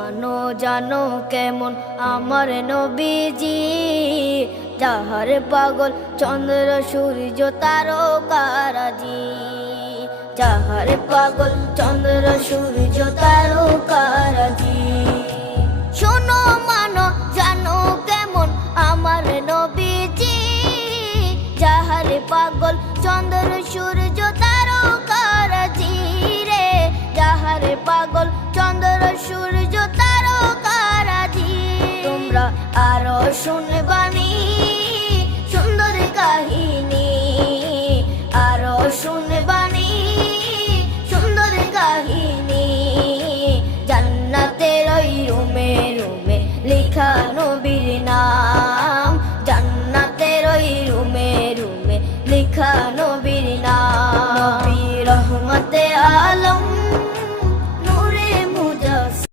মানো জানো কেমন আমার নবীজি, যাহার পাগল চন্দ্র সূর্য তারকারাজি, যাহার পাগল চন্দ্র সূর্য তারকারাজি। শোনো মানো জানো কেমন আমার নবীজি, যাহার পাগল চন্দ্র সূর্য তারকারাজি রে, যাহার পাগল চন্দ্র সূর্য তারকারাজি। তোমরা আরো শুনবানি